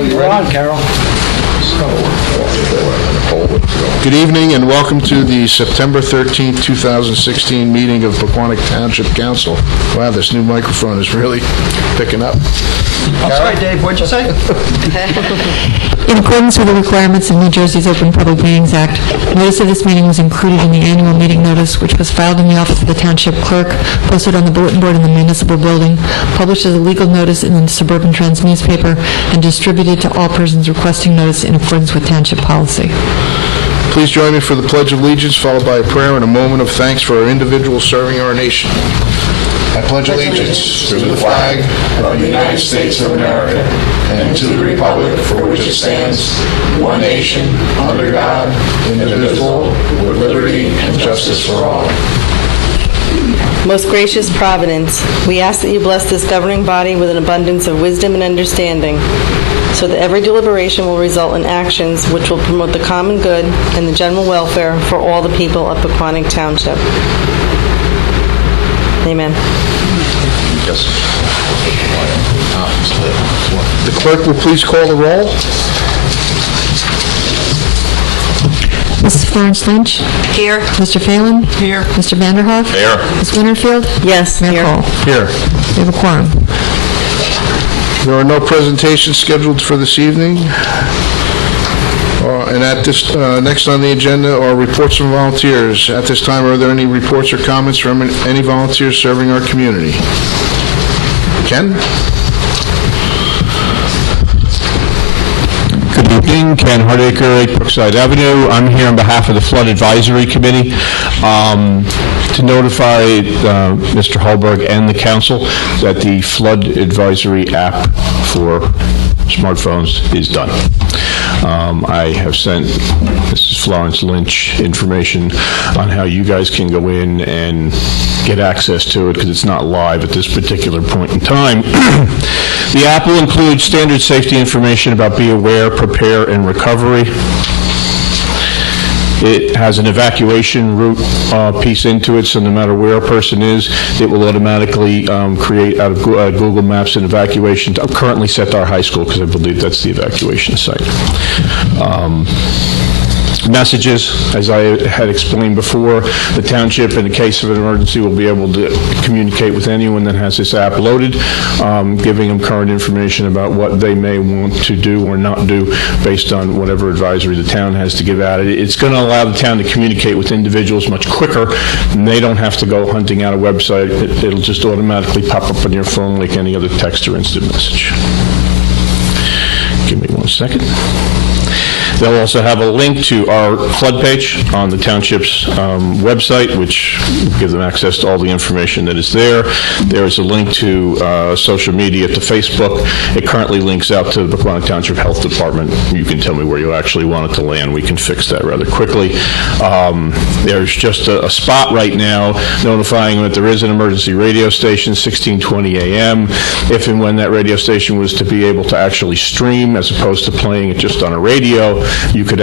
Carol, you ready? Carol. Good evening and welcome to the September 13th, 2016 meeting of Pequannock Township Council. Wow, this new microphone is really picking up. I'm sorry, Dave, what'd you say? In accordance with the requirements of New Jersey's Open Public Meetings Act, notice of this meeting was included in the annual meeting notice, which was filed in the office of the Township Clerk, posted on the bulletin board in the municipal building, published as a legal notice in the Suburban Trends newspaper, and distributed to all persons requesting notice in accordance with Township policy. Please join me for the Pledge of Allegiance, followed by a prayer and a moment of thanks for our individuals serving our nation. I pledge allegiance to the flag of the United States of America and to the republic for which it stands, one nation, under God, indivisible, with liberty and justice for all. Most gracious Providence, we ask that you bless this governing body with an abundance of wisdom and understanding, so that every deliberation will result in actions which will promote the common good and the general welfare for all the people of Pequannock Township. Amen. Yes. The clerk will please call the roll. Mrs. Florence Lynch? Here. Mr. Phelan? Here. Mr. Vanderhoff? Here. Ms. Winterfield? Yes, Mayor here. Cole? Here. We have a quorum. There are no presentations scheduled for this evening. And at this, next on the agenda are reports from volunteers. At this time, are there any reports or comments from any volunteers serving our community? Ken? Good evening, Ken Hardacre, 8 Brookside Avenue. I'm here on behalf of the Flood Advisory Committee to notify Mr. Holberg and the council that the Flood Advisory app for smartphones is done. I have sent Mrs. Florence Lynch information on how you guys can go in and get access to it because it's not live at this particular point in time. The app will include standard safety information about be aware, prepare, and recovery. It has an evacuation route piece into it, so no matter where a person is, it will automatically create out of Google Maps an evacuation. I'm currently set to our high school because I believe that's the evacuation site. Messages, as I had explained before, the township, in the case of an emergency, will be able to communicate with anyone that has this app loaded, giving them current information about what they may want to do or not do based on whatever advisory the town has to give out. It's going to allow the town to communicate with individuals much quicker, and they don't have to go hunting out a website. It'll just automatically pop up on your phone like any other text or instant message. Give me 1 second. They'll also have a link to our flood page on the township's website, which will give them access to all the information that is there. There is a link to social media, to Facebook. It currently links out to the Pequannock Township Health Department. You can tell me where you actually want it to land. We can fix that rather quickly. There's just a spot right now notifying that there is an emergency radio station, 1620 AM. If and when that radio station was to be able to actually stream as opposed to playing it just on a radio, we could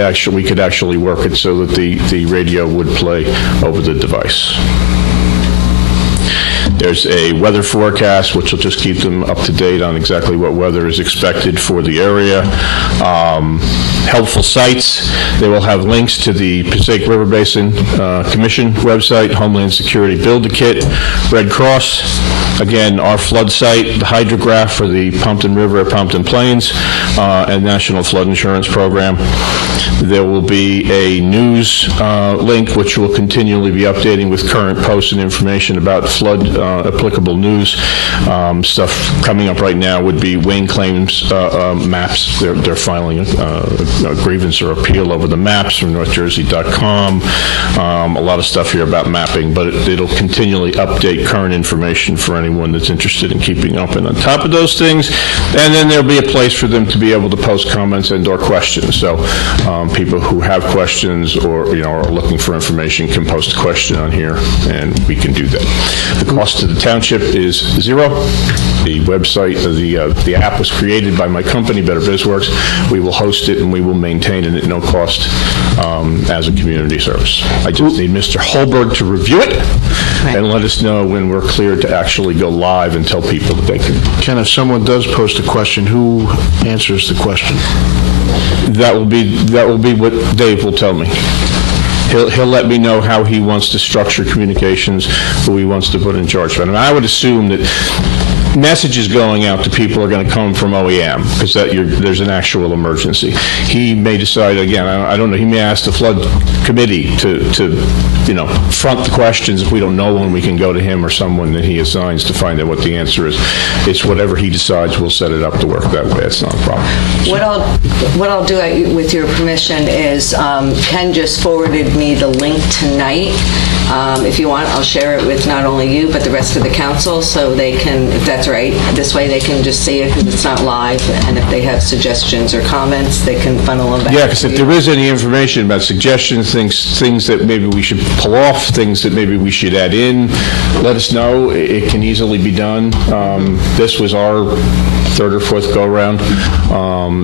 actually work it so that the radio would play over the device. There's a weather forecast, which will just keep them up to date on exactly what weather is expected for the area. Helpful sites. They will have links to the Passaic River Basin Commission website, Homeland Security Build-A-Kit, Red Cross. Again, our flood site, the hydrograph for the Pompton River at Pompton Plains, and National Flood Insurance Program. There will be a news link which will continually be updating with current posts and information about flood applicable news. Stuff coming up right now would be Wayne Claims maps. They're filing a grievance or appeal over the maps from NorthJersey.com. A lot of stuff here about mapping, but it'll continually update current information for anyone that's interested in keeping up and on top of those things. And then there'll be a place for them to be able to post comments and or questions. So people who have questions or are looking for information can post a question on here, and we can do that. The cost to the township is zero. The website, the app was created by my company, Better BizWorks. We will host it and we will maintain it at no cost as a community service. I just need Mr. Holberg to review it and let us know when we're cleared to actually go live and tell people that they can. Ken, if someone does post a question, who answers the question? That will be what Dave will tell me. He'll let me know how he wants to structure communications, who he wants to put in charge of it. I mean, I would assume that messages going out to people are going to come from OEM because there's an actual emergency. He may decide, again, I don't know, he may ask the flood committee to front the questions. If we don't know when, we can go to him or someone that he assigns to find out what the answer is. It's whatever he decides, we'll set it up to work that way. It's not a problem. What I'll do with your permission is Ken just forwarded me the link tonight. If you want, I'll share it with not only you, but the rest of the council, so they can, if that's right, this way they can just see it because it's not live, and if they have suggestions or comments, they can funnel them back. Yeah, because if there is any information about suggestions, things that maybe we should pull off, things that maybe we should add in, let us know. It can easily be done. This was our third or fourth go-around,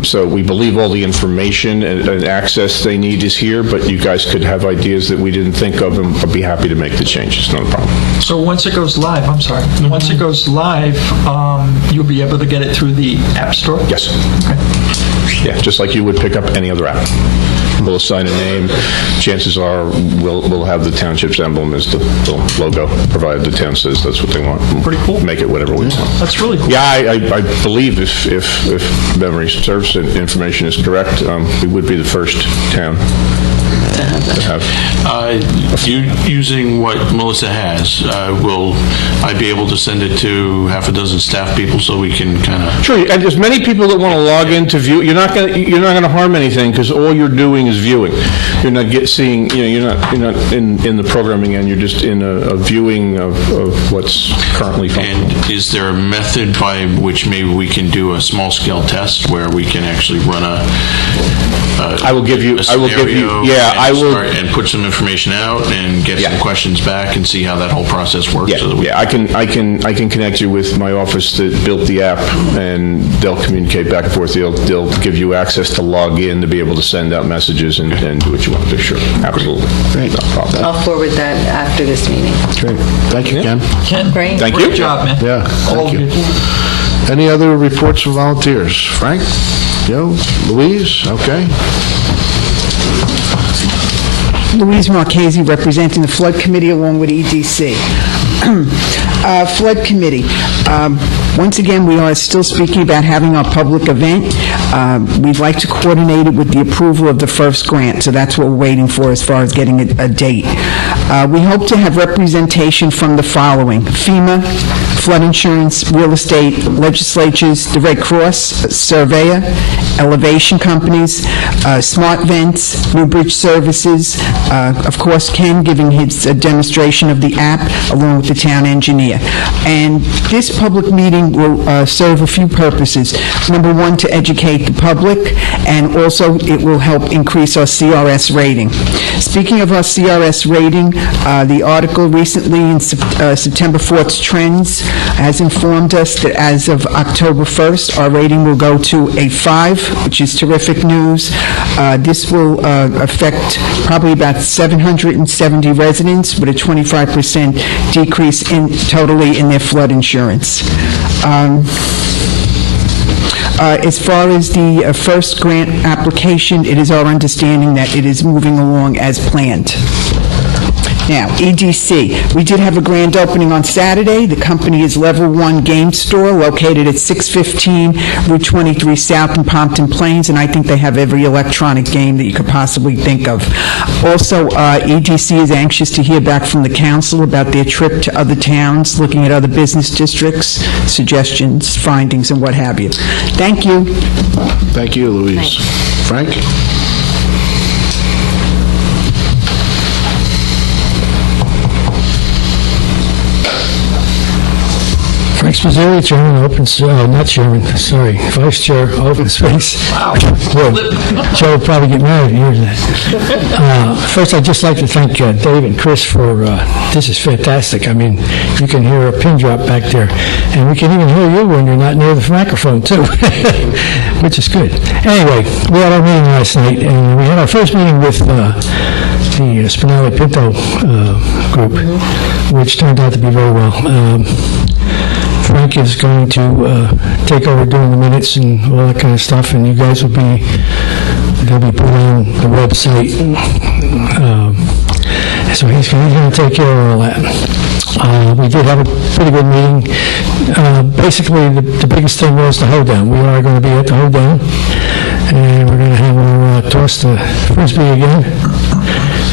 so we believe all the information and access they need is here, but you guys could have ideas that we didn't think of, and I'd be happy to make the changes, no problem. So once it goes live, once it goes live, you'll be able to get it through the App Store? Yes. Okay. Yeah, just like you would pick up any other app. We'll assign a name. Chances are we'll have the township's emblem as the logo, provided the town says that's what they want. Pretty cool. Make it whatever we want. That's really cool. Yeah, I believe if memory serves and information is correct, we would be the first town to have. Using what Melissa has, will I be able to send it to half a dozen staff people so we can kind of... Sure, and there's many people that want to log in to view. You're not going to harm anything because all you're doing is viewing. You're not you're not in the programming end. You're just in a viewing of what's currently functioning. And is there a method by which maybe we can do a small scale test where we can actually run I will give you. Yeah, I will. And put some information out and get some questions back and see how that whole process works. Yeah, so that I can connect you with my office that built the app, and they'll communicate back and forth. They'll give you access to log in to be able to send out messages and do what you want to do. Sure, absolutely. Great. No problem. I'll forward that after this meeting. Great. Thank you, Ken. Ken, Great. Thank you. great job, man. Yeah, All thank you. good. Any other reports from volunteers? Frank? Joe? Louise? Okay. Louise Marchese, representing the Flood Committee along with EDC. Flood Committee. Once again, we are still speaking about having our public event. We'd like to coordinate it with the approval of the first grant, so that's what we're waiting for as far as getting a date. We hope to have representation from the following: FEMA, flood insurance, real estate, legislatures, the Red Cross, surveyor, elevation companies, smart vents, New Bridge Services, of course, Ken giving his demonstration of the app along with the town engineer. And this public meeting will serve a few purposes. Number one, to educate the public, and also it will help increase our CRS rating. Speaking of our CRS rating, the article recently in September 4th's Trends has informed us that as of October 1st, our rating will go to a 5, which is terrific news. This will affect probably about 770 residents with a 25% decrease totally in their flood insurance. As far as the first grant application, it is our understanding that it is moving along as planned. Now, EDC. We did have a grand opening on Saturday. The company is Level 1 Game Store located at 615 Route 23 South in Pompton Plains, and I think they have every electronic game that you could possibly think of. Also, EDC is anxious to hear back from the council about their trip to other towns, looking at other business districts, suggestions, findings, and what have you. Thank you. Thank you, Louise. Frank? Frank Sposari, Chairman, Vice Chair, Open Space. Wow. Joe will probably get married and hear that. First, I'd just like to thank Dave and Chris for, this is fantastic. I mean, you can hear a pin drop back there, and we can even hear you when you're not near the microphone, too, which is good. Anyway, we had our meeting last night, and we had our first meeting with the Spinelli Pinto group, which turned out to be very well. Frank is going to take over doing the minutes and all that kind of stuff, and you guys they'll be put on the website. So he's going to take care of all that. We did have a pretty good meeting. Basically, the biggest thing was the hoedown. We are going to be at the hoedown, and we're going to have our toss the Frisbee again.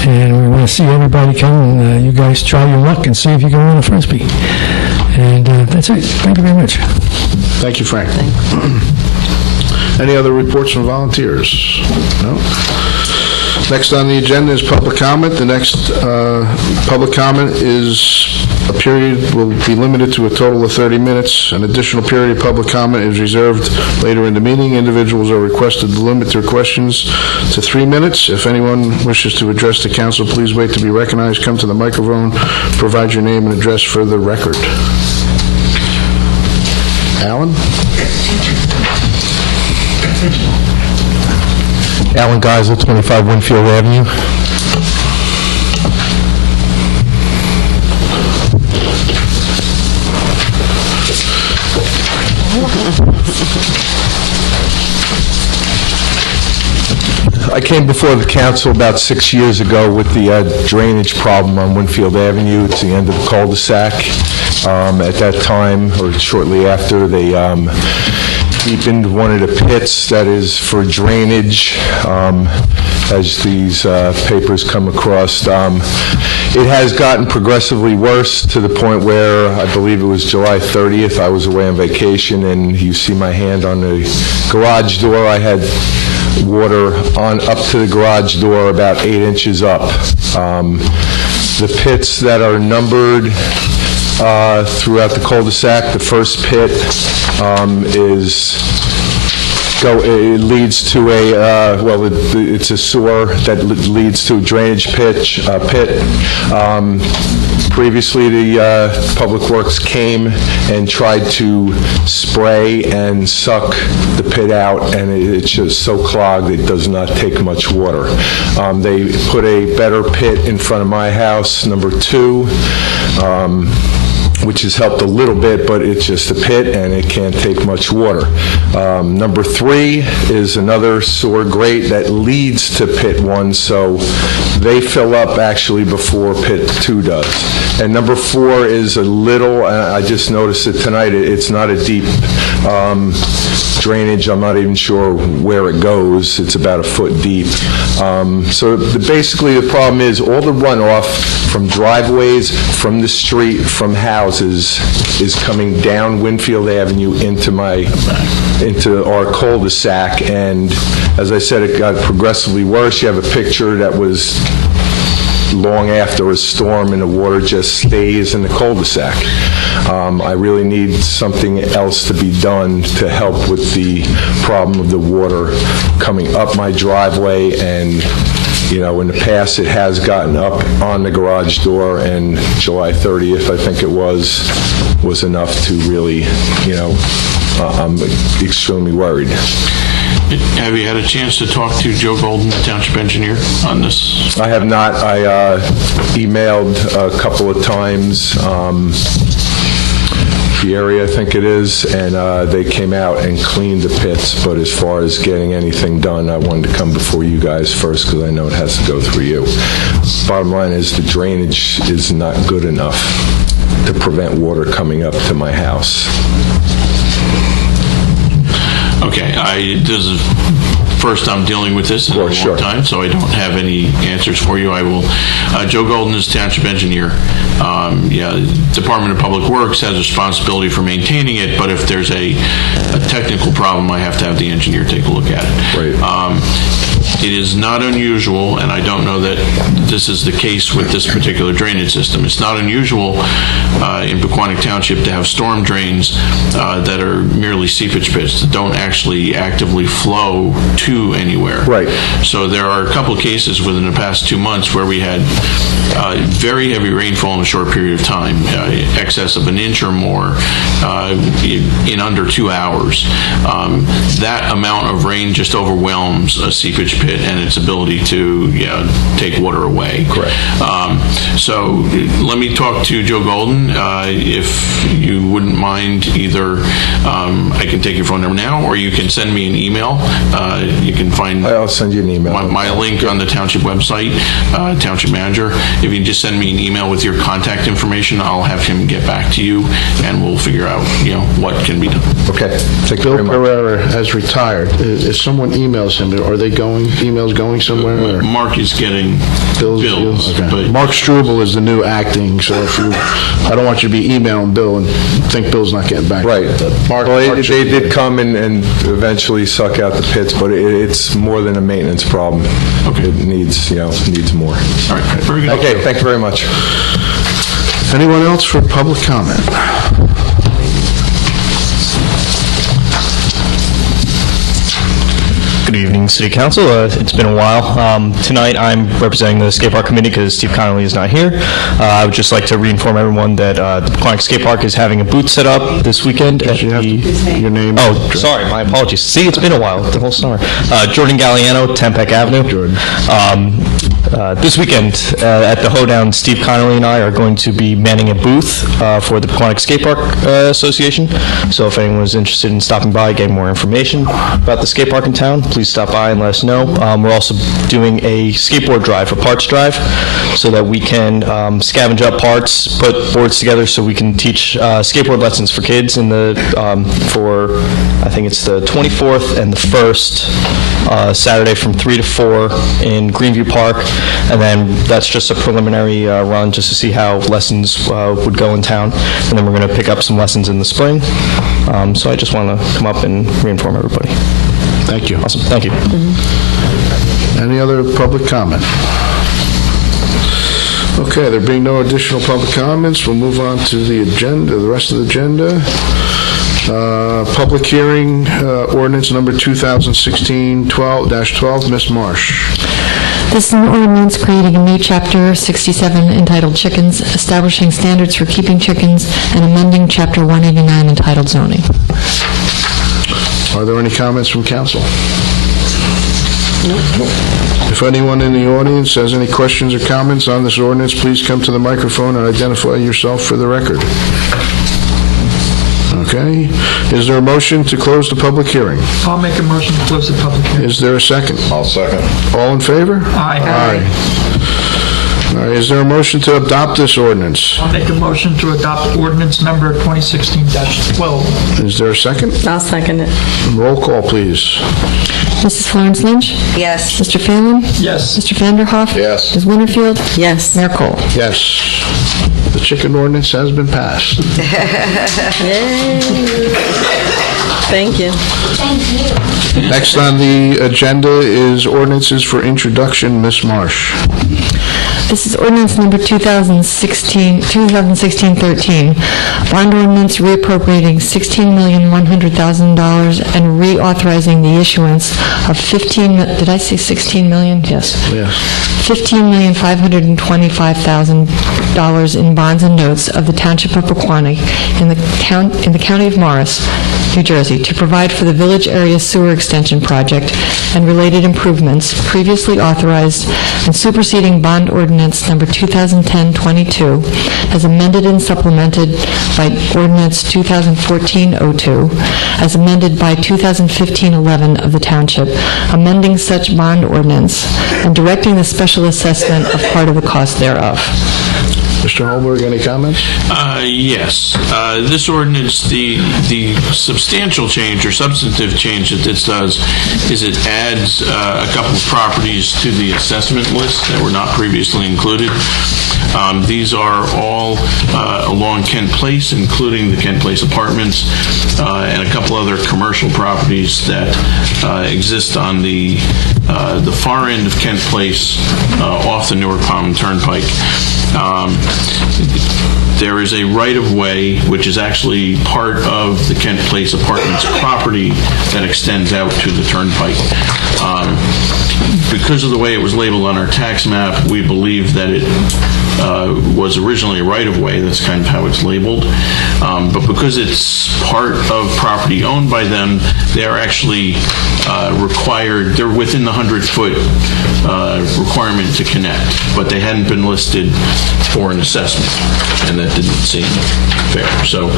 And we want to see everybody come, and you guys try your luck and see if you can win a Frisbee. And that's it. Thank you very much. Thank you, Frank. Any other reports from volunteers? No? Next on the agenda is public comment. The next public comment is a period will be limited to a total of 30 minutes. An additional period of public comment is reserved later in the meeting. Individuals are requested to limit their questions to 3 minutes. If anyone wishes to address the council, please wait to be recognized. Come to the microphone. Provide your name and address for the record. Alan? Alan Geisel, 25 Winfield Avenue. I came before the council about 6 years ago with the drainage problem on Winfield Avenue. It's the end of the cul-de-sac. At that time, or shortly after, they deepened one of the pits that is for drainage. As these papers come across, it has gotten progressively worse to the point where I believe it was July 30th. I was away on vacation, and you see my hand on the garage door. I had water on up to the garage door about 8 inches up. The pits that are numbered throughout the cul-de-sac, the first pit it leads to it's a sewer that leads to a drainage pit. Previously, the Public Works came and tried to spray and suck the pit out, and it's just so clogged it does not take much water. They put a better pit in front of my house, number 2, which has helped a little bit, but it's just a pit and it can't take much water. Number 3 is another sewer grate that leads to pit 1, so they fill up actually before pit 2 does. And number 4 is a little, I just noticed it tonight, it's not a deep drainage. I'm not even sure where it goes. It's about a foot deep. Basically the problem is all the runoff from driveways, from the street, from houses is coming down Winfield Avenue into our cul-de-sac, and as I said, it got progressively worse. You have a picture that was long after a storm and the water just stays in the cul-de-sac. I really need something else to be done to help with the problem of the water coming up my driveway, and in the past, it has gotten up on the garage door, and July 30th, I think it was enough to really, I'm extremely worried. Have you had a chance to talk to Joe Golden, the township engineer, on this? I have not. I emailed a couple of times. The area, I think it is, and they came out and cleaned the pits, but as far as getting anything done, I wanted to come before you guys first because I know it has to go through you. Bottom line is the drainage is not good enough to prevent water coming up to my house. Okay, this is first I'm dealing with this in a long time, so I don't have any answers for you. I will. Joe Golden is township engineer. Department of Public Works has responsibility for maintaining it, but if there's a technical problem, I have to have the engineer take a look at it. Right. It is not unusual, and I don't know that this is the case with this particular drainage system. It's not unusual in Pequannock Township to have storm drains that are merely seepage pits that don't actually actively flow to anywhere. Right. So there are a couple of cases within the past 2 months where we had very heavy rainfall in a short period of time, excess of an inch or more in under 2 hours. That amount of rain just overwhelms a seepage pit it and its ability to take water away. Correct. So let me talk to Joe Golden. If you wouldn't mind, either I can take your phone number now, or you can send me an email. You can find I'll send you an email. my link on the township website, Township Manager. If you can just send me an email with your contact information, I'll have him get back to you, and we'll figure out what can be done. Okay. Thank you Bill very much. Pereira has retired. If someone emails him, are they emails going somewhere? Or? Mark is getting bills, Okay. but Mark Struble is the new acting, so I don't want you to be emailing Bill and think Bill's not getting back. Right. Mark, Well, Mark they should be- did come and eventually suck out the pits, but it's more than a maintenance problem. Okay. It needs more. all right, very good. Okay, thank you very much. Anyone else for public comment? Good evening, City Council. It's been a while. Tonight, I'm representing the skate park committee because Steve Connolly is not here. I would just like to reinform everyone that the Pequannock Skate Park is having a booth set up this weekend at You have your name. Oh, sorry, my apologies. See, it's been a while, the whole summer. Jordan Galliano, Tempeck Avenue. Jordan. This weekend at the Hoedown, Steve Connolly and I are going to be manning a booth for the Pequannock Skate Park Association. So if anyone is interested in stopping by, getting more information about the skate park in town, please stop by and let us know. We're also doing a skateboard drive, a parts drive, so that we can scavenge up parts, put boards together so we can teach skateboard lessons for kids in for I think it's the 24th and the 1st, Saturday from 3 to 4 in Greenview Park. And then that's just a preliminary run just to see how lessons would go in town. And then we're going to pick up some lessons in the spring. So I just want to come up and reinform everybody. Thank you. Awesome. Thank you. Any other public comment? Okay, there being no additional public comments, we'll move on to the agenda, the rest of the agenda. Public hearing, ordinance number 2016-12, Ms. Marsh. This is an ordinance creating a new chapter 67 entitled Chickens, establishing standards for keeping chickens, and amending chapter 189 entitled Zoning. Are there any comments from council? If anyone in the audience has any questions or comments on this ordinance, please come to the microphone and identify yourself for the record. Okay. Is there a motion to close the public hearing? I'll make a motion to close the public hearing. Is there a second? I'll second. All in favor? Aye. Aye. All right, is there a motion to adopt this ordinance? I'll make a motion to adopt ordinance number 2016-12. Is there a second? I'll second it. Roll call, please. Mrs. Florence Lynch? Yes. Mr. Phelan? Yes. Mr. Vanderhoff? Yes. Ms. Winterfield? Yes. Mayor Cole? Yes. The chicken ordinance has been passed. Yay. Thank you. Next on the agenda is ordinances for introduction. Ms. Marsh. This is ordinance number 2016-13, bond ordinance reappropriating $16,100,000 and reauthorizing the issuance of did I say 16 million? Yes. Yes. $15,525,000 in bonds and notes of the Township of Pequannock in the County of Morris, New Jersey, to provide for the village area sewer extension project and related improvements previously authorized and superseding bond ordinance number 2010-22 as amended and supplemented by ordinance 2014-02 as amended by 2015-11 of the Township, amending such bond ordinance and directing the special assessment of part of the cost thereof. Mr. Holberg, any comments? Yes. This ordinance, the substantial change or substantive change that this does is it adds a couple of properties to the assessment list that were not previously included. These are all along Kent Place, including the Kent Place Apartments, and a couple other commercial properties that exist on the far end of Kent Place off the Newark Palm Turnpike. There is a right-of-way, which is actually part of the Kent Place Apartments property that extends out to the turnpike. Because of the way it was labeled on our tax map, we believe that it was originally a right-of-way. That's kind of how it's labeled. But because it's part of property owned by them, they are actually required, they're within the 100-foot requirement to connect, but they hadn't been listed for an assessment, and that didn't seem fair. So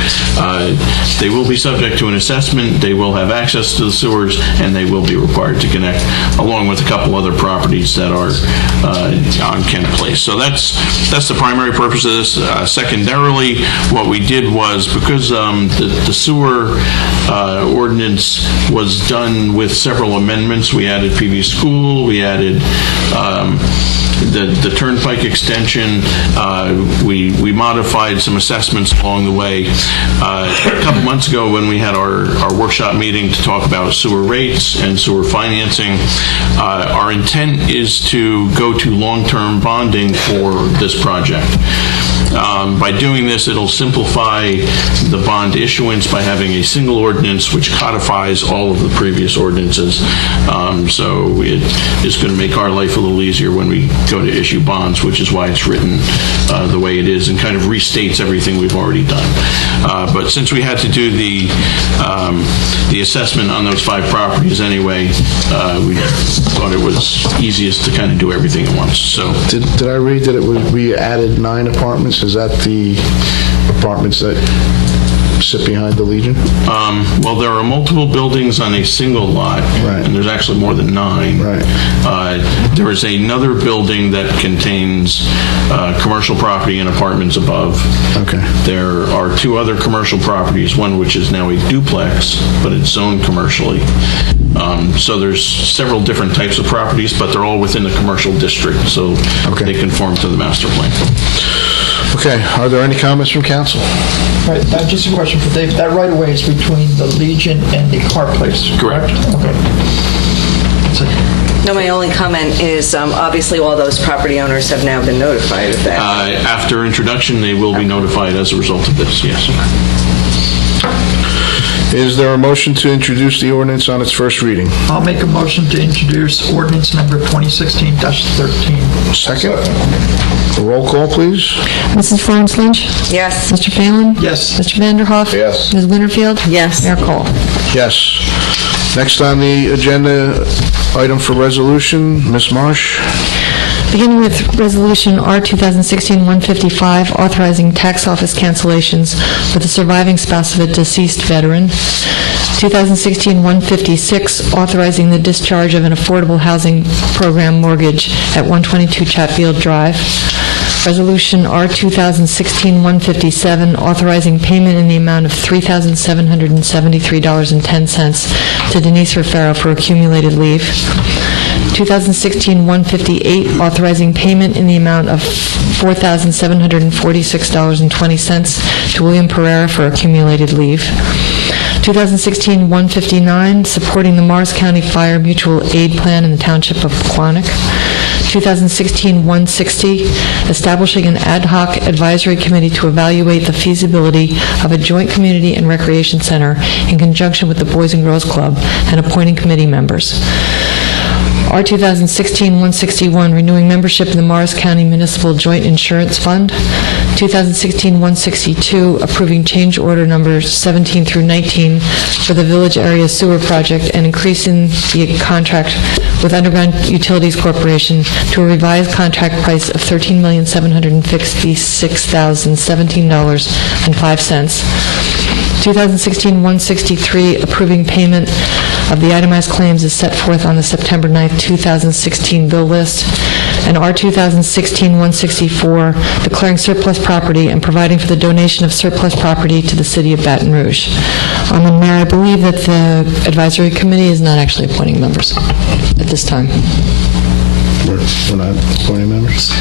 they will be subject to an assessment, they will have access to the sewers, and they will be required to connect, along with a couple other properties that are on Kent Place. So that's the primary purpose of this. Secondarily, what we did was, because the sewer ordinance was done with several amendments, we added PV school, we added the Turnpike extension, we modified some assessments along the way. A couple months ago, when we had our workshop meeting to talk about sewer rates and sewer financing, our intent is to go to long-term bonding for this project. By doing this, it'll simplify the bond issuance by having a single ordinance which codifies all of the previous ordinances. So it is going to make our life a little easier when we go to issue bonds, which is why it's written the way it is, and kind of restates everything we've already done. But since we had to do the assessment on those 5 properties anyway, we thought it was easiest to kind of do everything at once. So Did I read that we added 9 apartments? Is that the apartments that sit behind the Legion? Well, there are multiple buildings on a single lot, Right. and there's actually more than 9. Right. There is another building that contains commercial property and apartments above. Okay. There are 2 other commercial properties, one which is now a duplex, but it's zoned commercially. So there's several different types of properties, but they're all within the commercial district, so they conform to the master plan. Okay, are there any comments from council? Right, just a question for Dave. That right-of-way is between the Legion and the car place, correct? Okay. No, my only comment is, obviously, all those property owners have now been notified of that. After introduction, they will be notified as a result of this, yes. Is there a motion to introduce the ordinance on its first reading? I'll make a motion to introduce ordinance number 2016-13. Second. A roll call, please. Mrs. Florence Lynch? Yes. Mr. Phelan? Yes. Mr. Vanderhoff? Yes. Ms. Winterfield? Yes. Mayor Cole? Yes. Next on the agenda, item for resolution, Ms. Marsh. Beginning with Resolution R 2016-155, authorizing tax office cancellations for the surviving spouse of a deceased veteran. 2016-156, authorizing the discharge of an affordable housing program mortgage at 122 Chatfield Drive. Resolution R 2016-157, authorizing payment in the amount of $3,773.10 to Denise Rufero for accumulated leave. 2016-158, authorizing payment in the amount of $4,746.20 to William Pereira for accumulated leave. 2016-159, supporting the Morris County Fire Mutual Aid Plan in the Township of Pequannock. 2016-160, establishing an ad hoc advisory committee to evaluate the feasibility of a joint community and recreation center in conjunction with the Boys and Girls Club and appointing committee members. R 2016-161, renewing membership in the Morris County Municipal Joint Insurance Fund. 2016-162, approving change order numbers 17 through 19 for the Village Area Sewer Project and increasing the contract with Underground Utilities Corporation to a revised contract price of $13,766,017.05. 2016-163, approving payment of the itemized claims as set forth on the September 9th, 2016 bill list. And R 2016-164, declaring surplus property and providing for the donation of surplus property to the city of Baton Rouge. Mayor, I believe that the advisory committee is not actually appointing members at this time. We're not appointing members?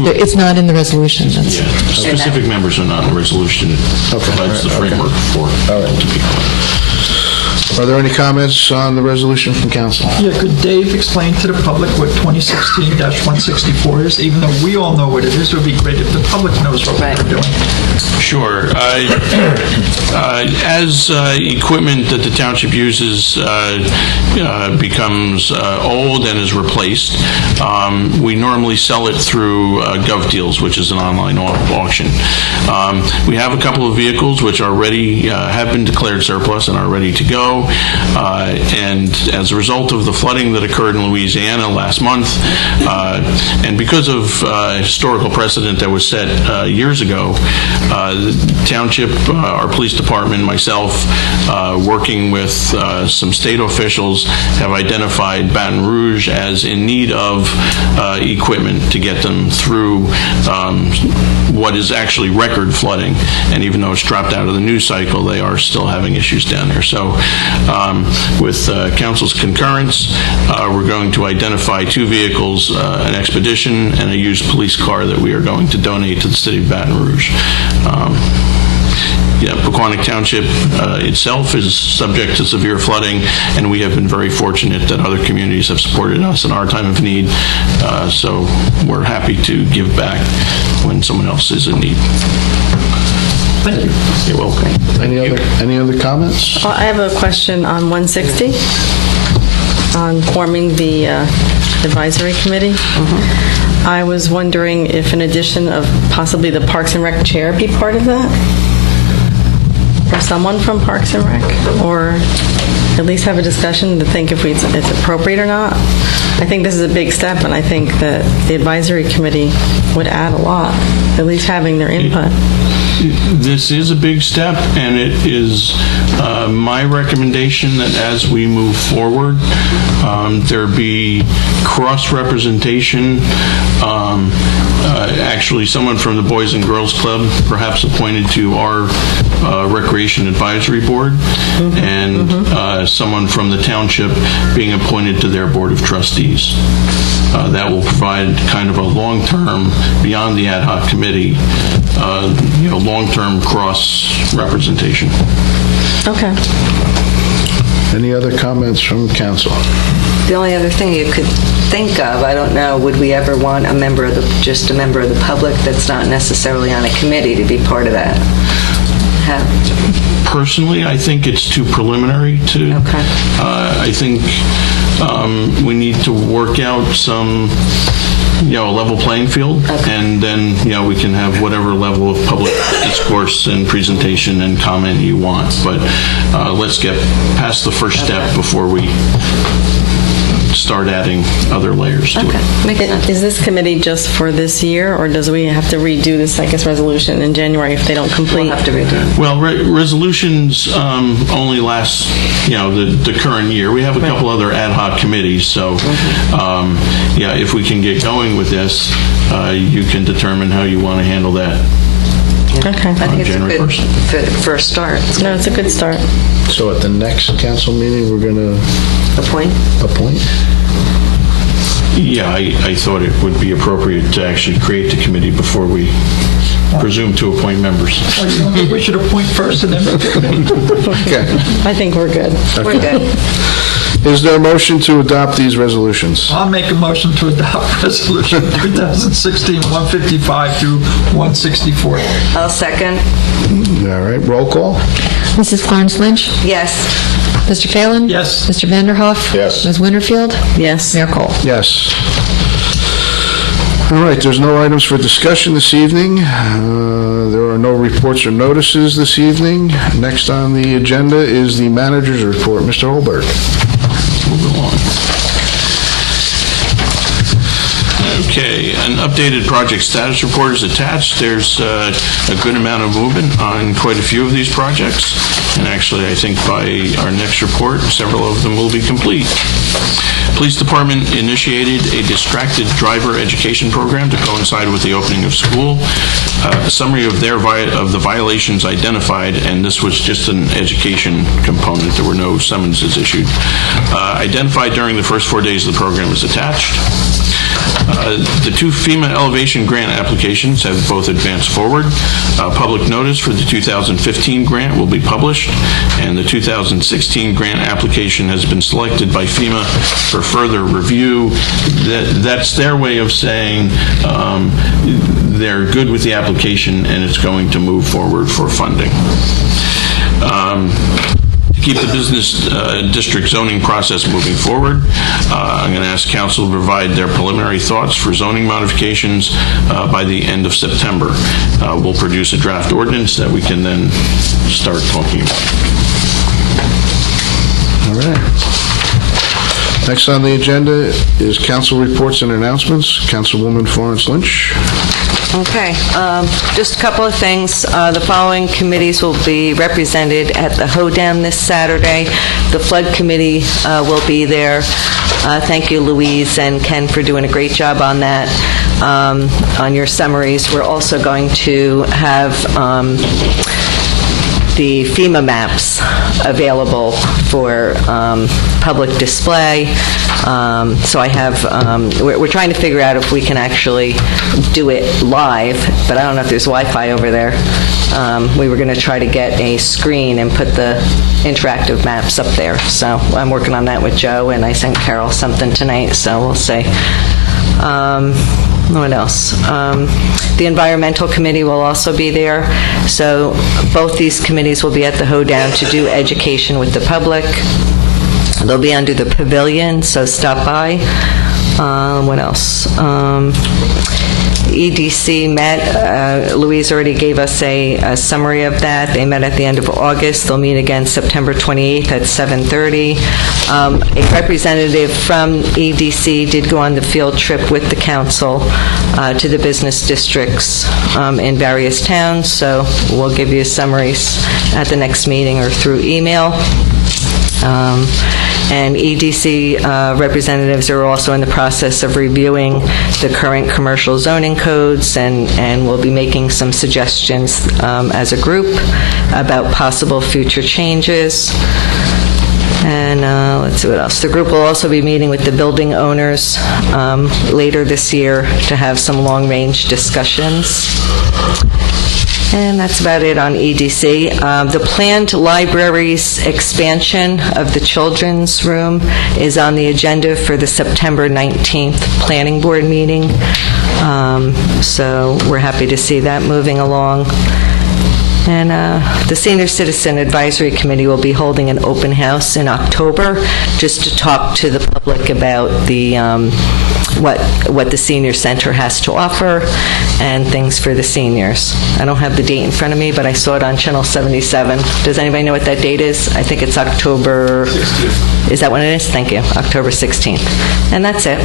It's not in the resolution. That's Specific members are not in the resolution. It provides the framework for it to be. Are there any comments on the resolution from council? Yeah, could Dave explain to the public what 2016-164 is? Even though we all know what it is, it would be great if the public knows what we're doing. Sure. As equipment that the township uses becomes old and is replaced, we normally sell it through GovDeals, which is an online auction. We have a couple of vehicles which are ready, have been declared surplus and are ready to go. And as a result of the flooding that occurred in Louisiana last month, and because of historical precedent that was set years ago, the township, our police department, myself, working with some state officials, have identified Baton Rouge as in need of equipment to get them through what is actually record flooding. And even though it's dropped out of the news cycle, they are still having issues down there. So with council's concurrence, we're going to identify 2 vehicles, an Expedition and a used police car that we are going to donate to the city of Baton Rouge. Pequannock Township itself is subject to severe flooding, and we have been very fortunate that other communities have supported us in our time of need. So we're happy to give back when someone else is in need. Thank you. You're welcome. Any other comments? I have a question on 160, on forming the advisory committee. I was wondering if, in addition of possibly the Parks and Rec chair, be part of that? Or someone from Parks and Rec? Or at least have a discussion to think if it's appropriate or not? I think this is a big step, and I think that the advisory committee would add a lot, at least having their input. This is a big step, and it is my recommendation that as we move forward, there be cross-representation. Actually, someone from the Boys and Girls Club perhaps appointed to our Recreation Advisory Board, and someone from the township being appointed to their Board of Trustees. That will provide kind of a long-term, beyond the ad hoc committee, long-term cross-representation. Okay. Any other comments from council? The only other thing you could think of, I don't know, would we ever want just a member of the public that's not necessarily on a committee to be part of that? Personally, I think it's too preliminary to. Okay. I think we need to work out some, a level playing field, and then, we can have whatever level of public discourse and presentation and comment you want. But let's get past the first step before we start adding other layers to it. Makes sense. Is this committee just for this year, or does we have to redo this, resolution in January if they don't complete? We'll have to redo it. Well, resolutions only last, the current year. We have a couple other ad hoc committees, so if we can get going with this, you can determine how you want to handle that. Okay. I think it's January a good 1st. first start. No, it's a good start. So at the next council meeting, we're going to Appoint? Yeah, I thought it would be appropriate to actually create the committee before we presume to appoint members. Well, you don't think we should appoint first and then make a committee? Okay. I think we're good. We're good. Is there a motion to adopt these resolutions? I'll make a motion to adopt Resolution 2016-155 through 164. I'll second. All right, roll call? Mrs. Florence Lynch? Yes. Mr. Phelan? Yes. Mr. Vanderhoff? Yes. Ms. Winterfield? Yes. Mayor Cole? Yes. All right, there's no items for discussion this evening. There are no reports or notices this evening. Next on the agenda is the manager's report. Mr. Holberg. Move along. Okay, an updated project status report is attached. There's a good amount of movement on quite a few of these projects, and actually I think by our next report, several of them will be complete. Police Department initiated a distracted driver education program to coincide with the opening of school. A summary of the violations identified, and this was just an education component. There were no summonses issued. Identified during the first 4 days of the program is attached. The two FEMA elevation grant applications have both advanced forward. Public notice for the 2015 grant will be published, and the 2016 grant application has been selected by FEMA for further review. That's their way of saying they're good with the application and it's going to move forward for funding. To keep the business district zoning process moving forward, I'm going to ask council to provide their preliminary thoughts for zoning modifications by the end of September. We'll produce a draft ordinance that we can then start talking about. All right. Next on the agenda is council reports and announcements. Councilwoman Florence Lynch. Okay, just a couple of things. The following committees will be represented at the Hoedown this Saturday. The Flood Committee will be there. Thank you, Louise and Ken, for doing a great job on that, on your summaries. We're also going to have the FEMA maps available for public display. So I have, we're trying to figure out if we can actually do it live, but I don't know if there's Wi-Fi over there. We were going to try to get a screen and put the interactive maps up there. So I'm working on that with Joe, and I sent Carol something tonight, so we'll see. What else? The Environmental Committee will also be there. So both these committees will be at the Hoedown to do education with the public. They'll be under the pavilion, so stop by. What else? EDC met. Louise already gave us a summary of that. They met at the end of August. They'll meet again September 28th at 7:30. A representative from EDC did go on the field trip with the council to the business districts in various towns, so we'll give you summaries at the next meeting or through email. And EDC representatives are also in the process of reviewing the current commercial zoning codes, and will be making some suggestions as a group about possible future changes. And let's see what else. The group will also be meeting with the building owners later this year to have some long-range discussions. And that's about it on EDC. The planned library's expansion of the children's room is on the agenda for the September 19th planning board meeting. So we're happy to see that moving along. And the Senior Citizen Advisory Committee will be holding an open house in October just to talk to the public about the what the senior center has to offer and things for the seniors. I don't have the date in front of me, but I saw it on Channel 77. Does anybody know what that date is? I think it's October 16th. Is that what it is? Thank you. October 16th. And that's it.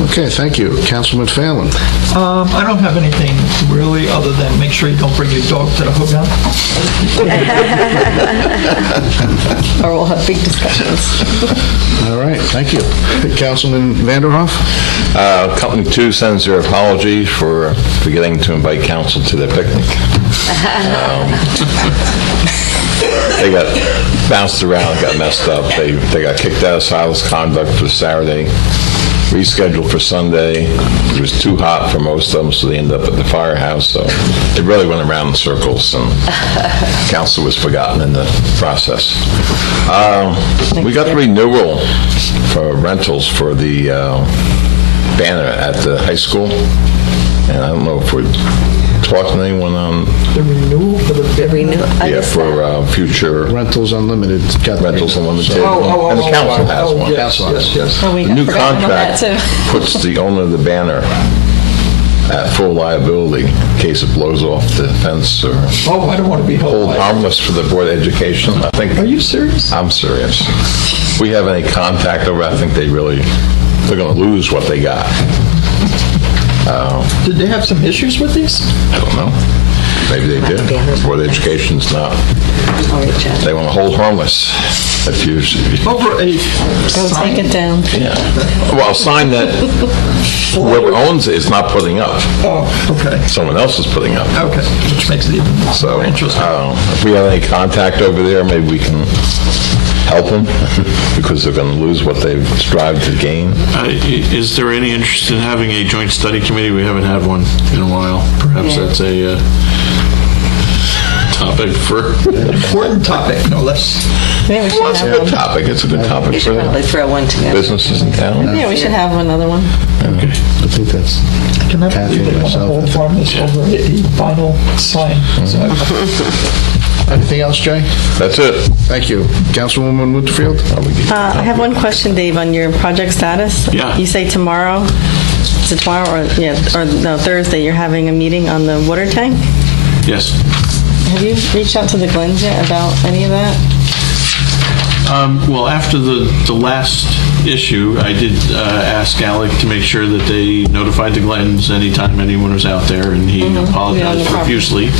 Okay, thank you. Councilman Phelan. I don't have anything really other than make sure you don't bring your dog to the Hoedown. Or we'll have big discussions. All right, thank you. Councilman Vanderhoff. Company 2 sends their apologies for forgetting to invite council to their picnic. They got bounced around, got messed up. They got kicked out of Silas Conduct for Saturday, rescheduled for Sunday. It was too hot for most of them, so they ended up at the firehouse. So it really went around in circles, and council was forgotten in the process. We got the renewal for rentals for the banner at the high school, and I don't know if we're talking to anyone on The renewal for the for future Rentals Unlimited. Rentals Unlimited, and the council has one. Yes. The new contract puts the owner of the banner at full liability in case it blows off the fence or Oh, I don't want to be held hold liable. harmless for the Board of Education. I think. Are you serious? I'm serious. If we have any contact over, I think they're going to lose what they got. Did they have some issues with these? I don't know. Maybe they did. Board of Education's not. They want to hold harmless. If you, Over a Go take it down. yeah. Well, a sign that whoever owns it is not putting up. Oh, okay. Someone else is putting up. Okay, which makes it even So, more interesting. if we have any contact over there, maybe we can help them because they're going to lose what they've strived to gain. Is there any interest in having a joint study committee? We haven't had one in a while. Perhaps that's a topic for... Important topic, no less. Yeah, we should Well, it's a have good one. topic. It's a good topic for Probably throw one together. businesses in town. Yeah, we should have another one. I think that's... I cannot Kathy believe they and want to myself. hold harmless over a vinyl sign. Anything else, Jay? That's it. Thank you. Councilwoman Winterfield? I have one question, Dave, on your project status. Yeah. You say tomorrow, is it tomorrow or no, Thursday, you're having a meeting on the water tank? Yes. Have you reached out to the Glens yet about any of that? Well, after the last issue, I did ask Alec to make sure that they notified the Glens anytime anyone was out there, and he apologized profusely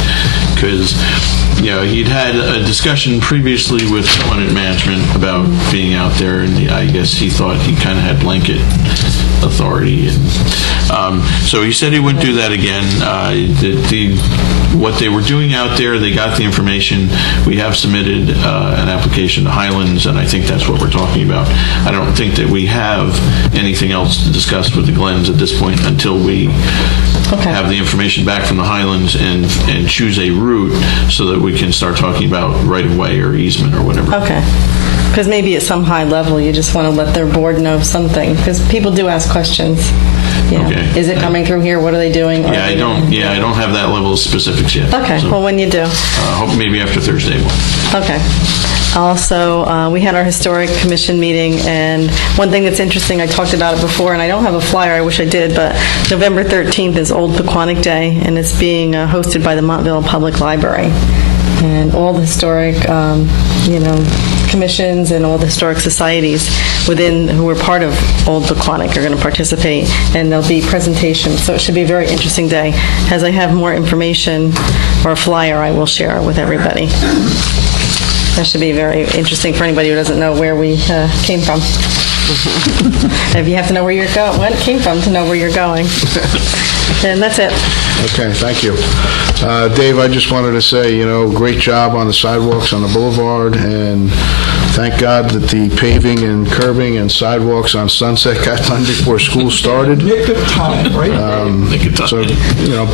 because, he'd had a discussion previously with someone at management about being out there, and I guess he thought he kind of had blanket authority, and so he said he wouldn't do that again. What they were doing out there, they got the information. We have submitted an application to Highlands, and I think that's what we're talking about. I don't think that we have anything else to discuss with the Glens at this point until we have the information back from the Highlands and choose a route so that we can start talking about right-of-way or easement or whatever. Okay. Because maybe at some high level, you just want to let their board know something, because people do ask questions. Okay. Is it coming through here? What are they doing? Yeah, I don't have that level of specifics yet. Okay, So, well, when you do. hope maybe after Thursday. Okay. Also, we had our Historic Commission meeting, and one thing that's interesting, I talked about it before, and I don't have a flyer, I wish I did, but November 13th is Old Pequannock Day, and it's being hosted by the Montville Public Library. And all the historic, commissions and all the historic societies who are part of Old Pequannock are going to participate, and there'll be presentations. So it should be a very interesting day. As I have more information or a flyer, I will share it with everybody. That should be very interesting for anybody who doesn't know where we came from. If you have to know where you're going, when it came from to know where you're going. And that's it. Okay, thank you. Dave, I just wanted to say, great job on the sidewalks on the boulevard, and thank God that the paving and curbing and sidewalks on Sunset got done before school started. Nick of time, right? So,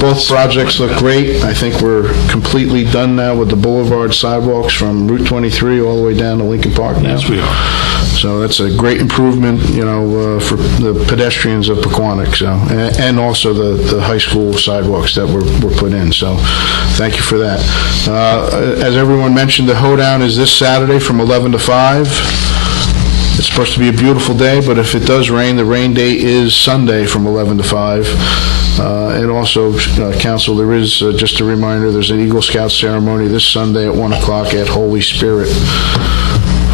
both projects look great. I think we're completely done now with the boulevard sidewalks from Route 23 all the way down to Lincoln Park now. Yes, we are. So that's a great improvement, for the pedestrians of Pequannock. So, and also the high school sidewalks that were put in. So, thank you for that. As everyone mentioned, the hoedown is this Saturday from 11 to 5. It's supposed to be a beautiful day, but if it does rain, the rain date is Sunday from 11 to 5. And also, Council, there is, just a reminder, there's an Eagle Scout ceremony this Sunday at 1 o'clock at Holy Spirit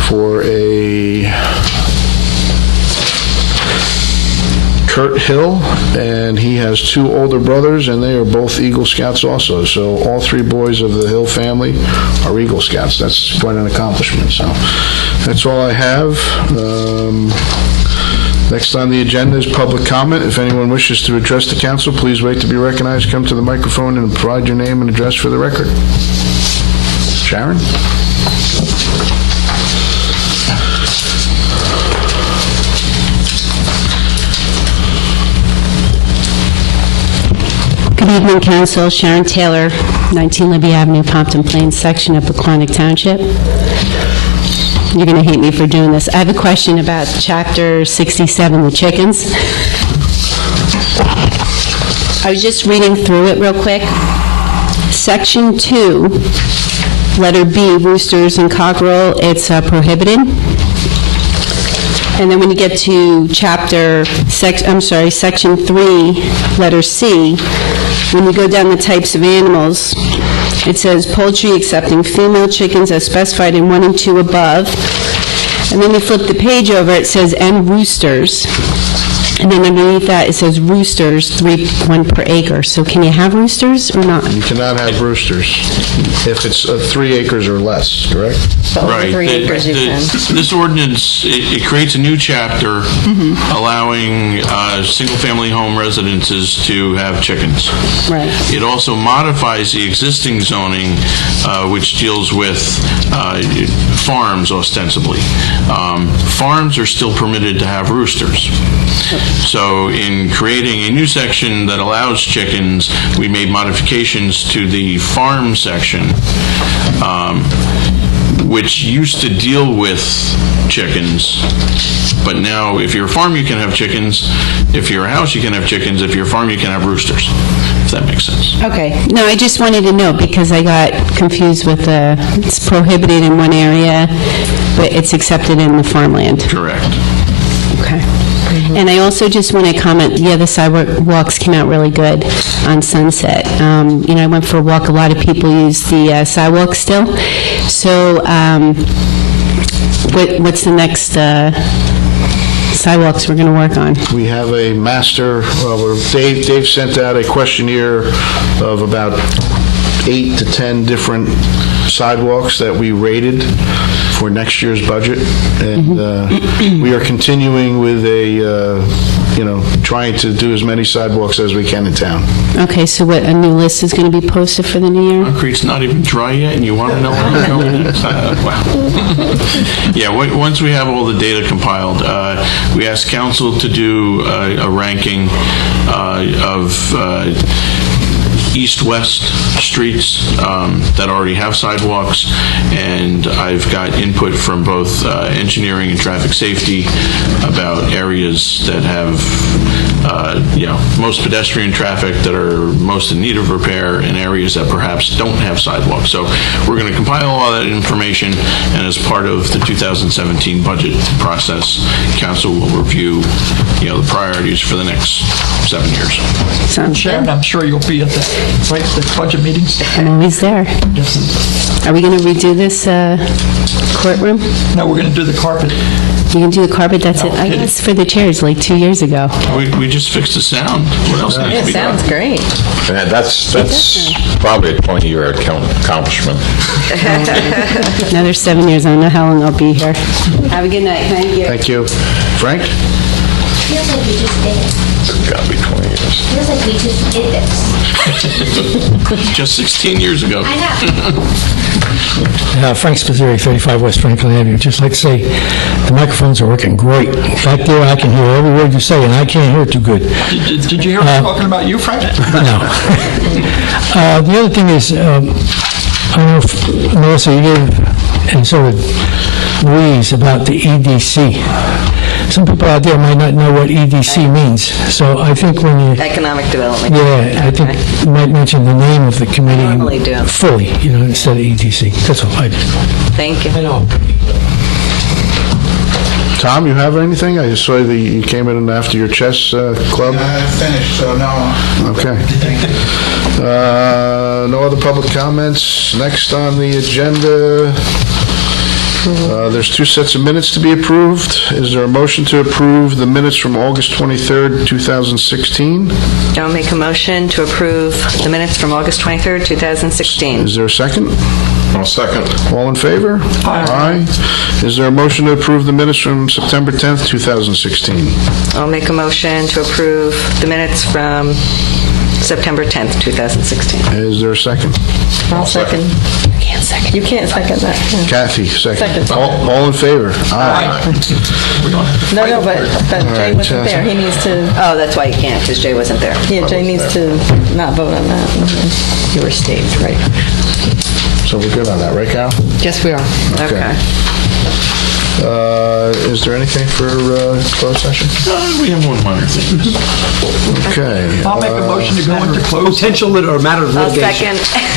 for a Kurt Hill, and he has two older brothers, and they are both Eagle Scouts also. So all three boys of the Hill family are Eagle Scouts. That's quite an accomplishment. So that's all I have. Next on the agenda is public comment. If anyone wishes to address the council, please wait to be recognized. Come to the microphone and provide your name and address for the record. Sharon? Good evening, Council. Sharon Taylor, 19 Libby Avenue, Pompton Plains, section of Pequannock Township. You're going to hate me for doing this. I have a question about Chapter 67, the chickens. I was just reading through it real quick. Section 2, letter B, roosters and cockerel, it's prohibited. And then when you get to Section 3, letter C, when you go down the types of animals, it says poultry accepting female chickens as specified in 1 and 2 above. And then you flip the page over, it says and roosters. And then underneath that, it says roosters, 1 per acre. So can you have roosters or not? You cannot have roosters. if it's 3 acres or less, correct? Right. 3 acres you can. This ordinance, it creates a new chapter allowing single-family home residences to have chickens. Right. It also modifies the existing zoning, which deals with farms ostensibly. Farms are still permitted to have roosters. So in creating a new section that allows chickens, we made modifications to the farm section, which used to deal with chickens, but now if you're a farm, you can have chickens. If you're a house, you can have chickens. If you're a farm, you can have roosters, if that makes sense. Okay. No, I just wanted to know because I got confused with it's prohibited in one area, but it's accepted in the farmland. Correct. Okay. And I also just want to comment, the other sidewalks came out really good on Sunset. I went for a walk. A lot of people use the sidewalk still. So what's the next sidewalks we're going to work on? We have a master, Dave sent out a questionnaire of about 8 to 10 different sidewalks that we rated for next year's budget, and we are continuing with trying to do as many sidewalks as we can in town. Okay, so what, a new list is going to be posted for the new year? Concrete's not even dry yet, and you want to know where I'm going next? Wow. Yeah, once we have all the data compiled, we asked council to do a ranking of east-west streets that already have sidewalks, and I've got input from both engineering and traffic safety about areas that have most pedestrian traffic that are most in need of repair, and areas that perhaps don't have sidewalks. So we're going to compile all that information, and as part of the 2017 budget process, council will review the priorities for the next 7 years. Sounds Sharon, good. I'm sure you'll be at the budget meetings. I'm always there. Are we going to redo this courtroom? No, we're going to do the carpet. You can do the carpet, that's it. I asked for the chairs like 2 years ago. We just fixed the sound. What else needs to be done? Sounds great. And that's probably a 20-year accomplishment. Another 7 years, I don't know how long I'll be here. Have a good night, thank you. Thank you. Frank? Feels like we just did it. It's got to be 20 years. Feels like we just did this. Just 16 years ago. I know. Frank Spazzeri, 35 West Franklin Avenue. Just like to say, the microphones are working great. Back there, I can hear every word you say, and I can't hear it too good. Did you hear us talking about you, Frank? No. The other thing is, I don't know if, Melissa, you gave, and so did Louise, about the EDC. Some people out there might not know what EDC means, so I think when you... Economic development. Yeah, I think you might mention the name of the committee Normally do. fully, instead of EDC. That's all I did. Thank you. Tom, you have anything? I just saw that you came in after your chess club. I finished, so no. Okay. No other public comments. Next on the agenda, there's 2 sets of minutes to be approved. Is there a motion to approve the minutes from August 23rd, 2016? I'll make a motion to approve the minutes from August 23rd, 2016. Is there a second? I'll second. All in favor? Aye. Is there a motion to approve the minutes from September 10th, 2016? I'll make a motion to approve the minutes from September 10th, 2016. Is there a second? I'll second. You can't second. You can't second that. Kathy, second. Second. All in favor? Aye. No, but Jay right, wasn't there. He needs to, Oh, that's why you can't, because Jay wasn't there. yeah, Jay needs to not vote on that. You were staged, right? So we're good on that, right, Cal? Yes, we are. Okay. Is there anything for closed session? We have one minor thing. Okay. I'll make a motion to go into closed. Potential or matter of I'll litigation. second.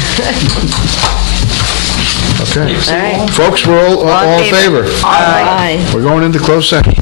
Okay. All right. Folks, we're all in favor. Aye. We're going into closed session.